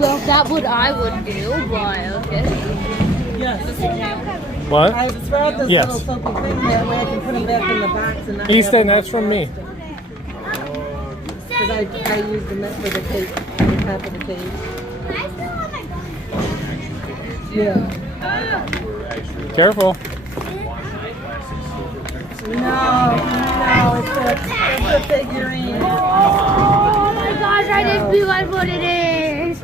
Well, that would I would do, but okay. Yes. What? I throw out this Yes. little something thing that way I can put them back in the box and not Easton, that's from me. Because I use the net for the cake, the top of the cake. Yeah. Careful. No, it's a figurine. Oh my gosh, I just realized what it is.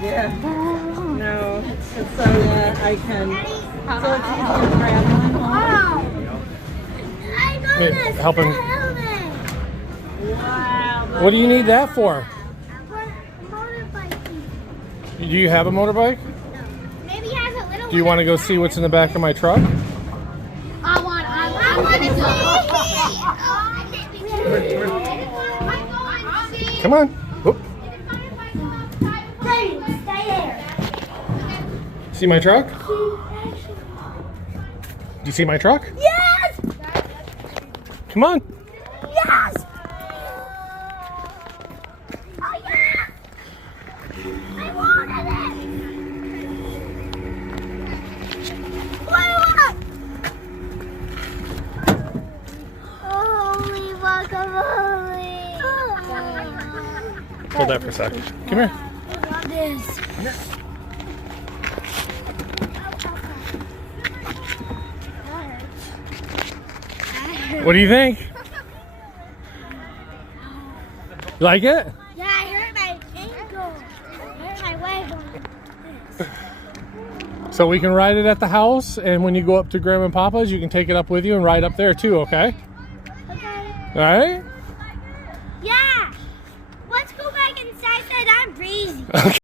Yeah. No. So yeah, I can. So it's easy to grab. Help him. What do you need that for? Do you have a motorbike? Maybe he has a little. Do you want to go see what's in the back of my truck? I want to see. Come on. Whoop. See my truck? Do you see my truck? Yes! Come on. Yes! Oh yeah! I wanted it! Holy guacamole! Hold that for a sec. Come here. I love this. What do you think? You like it? Yeah, I hurt my ankle. I hurt my leg. So we can ride it at the house, and when you go up to Grandma and Papa's, you can take it up with you and ride up there too, okay? Okay. All right? Yeah. Let's go back inside. I'm breezy. Okay.